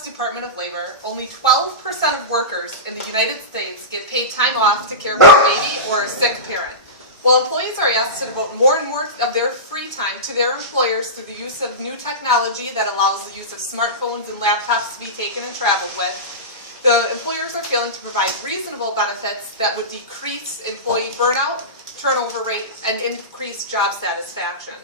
U.S. Department of Labor, only 12% of workers in the United States get paid time off to care for a baby or a sick parent. While employees are asked to devote more and more of their free time to their employers through the use of new technology that allows the use of smartphones and laptops to be taken and traveled with, the employers are failing to provide reasonable benefits that would decrease employee burnout, turnover rate, and increase job satisfaction.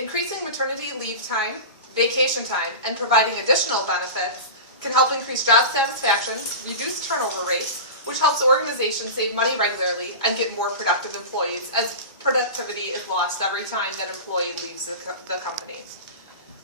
Increasing maternity leave time, vacation time, and providing additional benefits can help increase job satisfaction, reduce turnover rates, which helps organizations save money regularly and get more productive employees, as productivity is lost every time that employee leaves the company.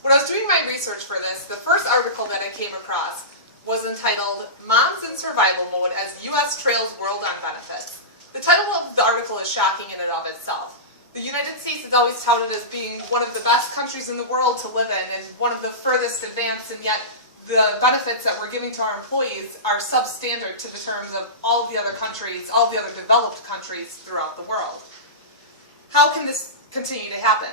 When I was doing my research for this, the first article that I came across was entitled "Moms in Survival Mode as U.S. Trails World on Benefits." The title of the article is shocking in and of itself. The United States is always touted as being one of the best countries in the world to live in and one of the furthest advanced, and yet the benefits that we're giving to our employees are substandard to the terms of all of the other countries, all the other developed countries throughout the world. How can this continue to happen?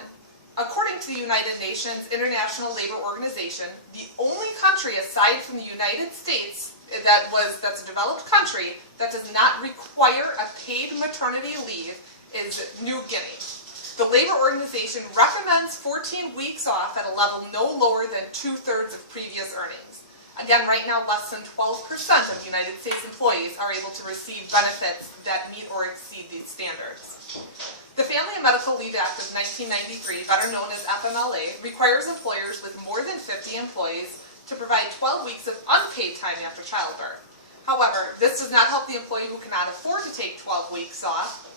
According to the United Nations International Labor Organization, the only country aside from the United States that's a developed country that does not require a paid maternity leave is New Guinea. The Labor Organization recommends 14 weeks off at a level no lower than 2/3 of previous earnings. Again, right now, less than 12% of United States employees are able to receive benefits that meet or exceed these standards. The Family and Medical Leave Act of 1993, better known as FMLA, requires employers with more than 50 employees to provide 12 weeks of unpaid time after childbirth. However, this does not help the employee who cannot afford to take 12 weeks off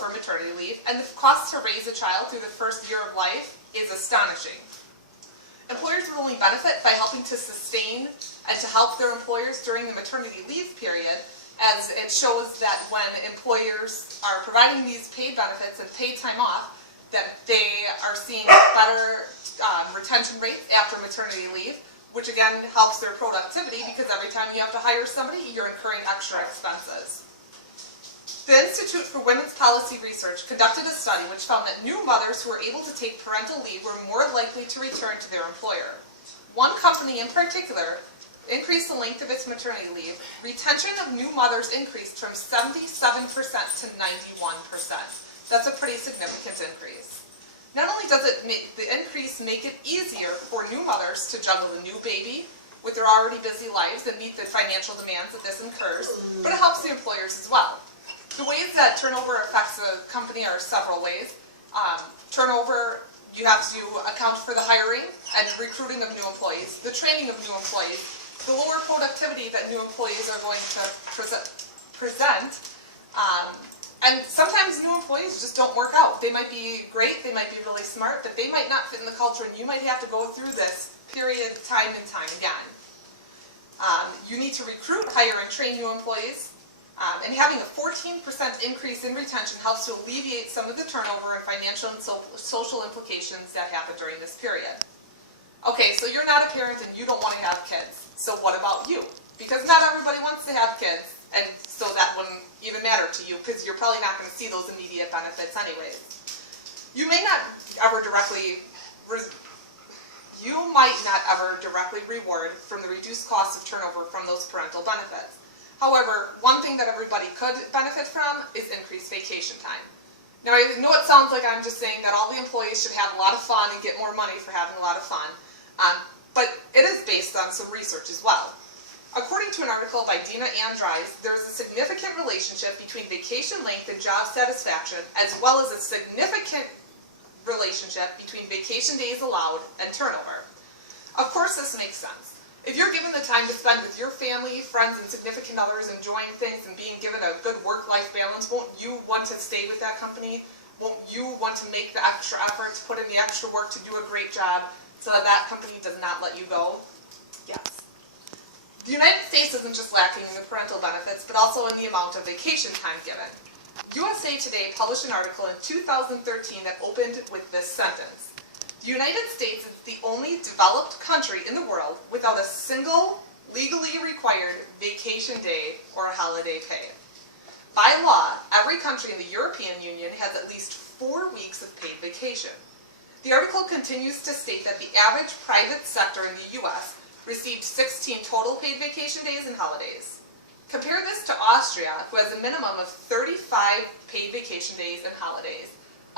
for maternity leave, and the cost to raise a child through the first year of life is astonishing. Employers would only benefit by helping to sustain and to help their employers during the maternity leave period, as it shows that when employers are providing these paid benefits and paid time off, that they are seeing better retention rates after maternity leave, which again helps their productivity because every time you have to hire somebody, you're incurring extra expenses. The Institute for Women's Policy Research conducted a study which found that new mothers who were able to take parental leave were more likely to return to their employer. One company in particular increased the length of its maternity leave. Retention of new mothers increased from 77% to 91%. That's a pretty significant increase. Not only does the increase make it easier for new mothers to juggle a new baby with their already busy lives and meet the financial demands that this incurs, but it helps the employers as well. The ways that turnover affects a company are several ways. Turnover, you have to account for the hiring and recruiting of new employees, the training of new employees, the lower productivity that new employees are going to present, and sometimes new employees just don't work out. They might be great, they might be really smart, but they might not fit in the culture, and you might have to go through this period time and time again. You need to recruit, hire, and train new employees. And having a 14% increase in retention helps to alleviate some of the turnover and financial and social implications that happen during this period. Okay, so you're not a parent and you don't want to have kids. So what about you? Because not everybody wants to have kids, and so that wouldn't even matter to you because you're probably not going to see those immediate benefits anyways. You might not ever directly reward from the reduced cost of turnover from those parental benefits. However, one thing that everybody could benefit from is increased vacation time. Now, I know it sounds like I'm just saying that all the employees should have a lot of fun and get more money for having a lot of fun, but it is based on some research as well. According to an article by Dina Andries, there is a significant relationship between vacation length and job satisfaction, as well as a significant relationship between vacation days allowed and turnover. Of course, this makes sense. If you're given the time to spend with your family, friends, and significant others, enjoying things and being given a good work-life balance, won't you want to stay with that company? Won't you want to make the extra effort, to put in the extra work to do a great job so that that company does not let you go? Yes. The United States isn't just lacking in the parental benefits, but also in the amount of vacation time given. USA Today published an article in 2013 that opened with this sentence: "The United States is the only developed country in the world without a single legally required vacation day or holiday pay." By law, every country in the European Union has at least 4 weeks of paid vacation. The article continues to state that the average private sector in the U.S. received 16 total paid vacation days and holidays. Compare this to Austria, who has a minimum of 35 paid vacation days and holidays.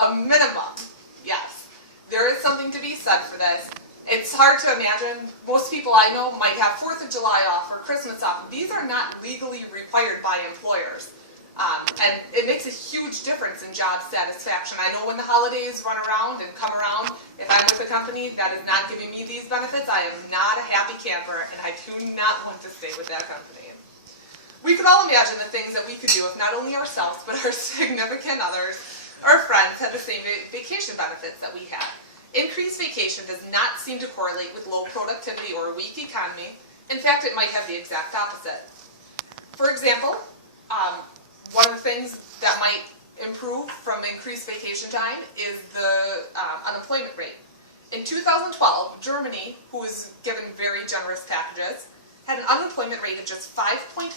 A minimum, yes. There is something to be said for this. It's hard to imagine. Most people I know might have 4th of July off or Christmas off. These are not legally required by employers. And it makes a huge difference in job satisfaction. I know when the holidays run around and come around, if I'm with a company that is not giving me these benefits, I am not a happy camper, and I do not want to stay with that company. We could all imagine the things that we could do if not only ourselves, but our significant others or friends had the same vacation benefits that we had. Increased vacation does not seem to correlate with low productivity or a weak economy. In fact, it might have the exact opposite. For example, one of the things that might improve from increased vacation time is the unemployment rate. In 2012, Germany, who was given very generous packages, had an unemployment rate of just 5.5%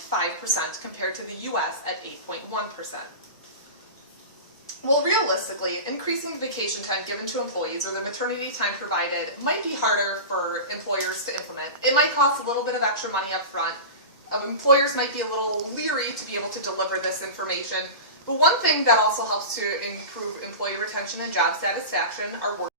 compared to the US at 8.1%. Well, realistically, increasing the vacation time given to employees or the maternity time provided might be harder for employers to implement. It might cost a little bit of extra money up front. Employers might be a little leery to be able to deliver this information. But one thing that also helps to improve employee retention and job satisfaction are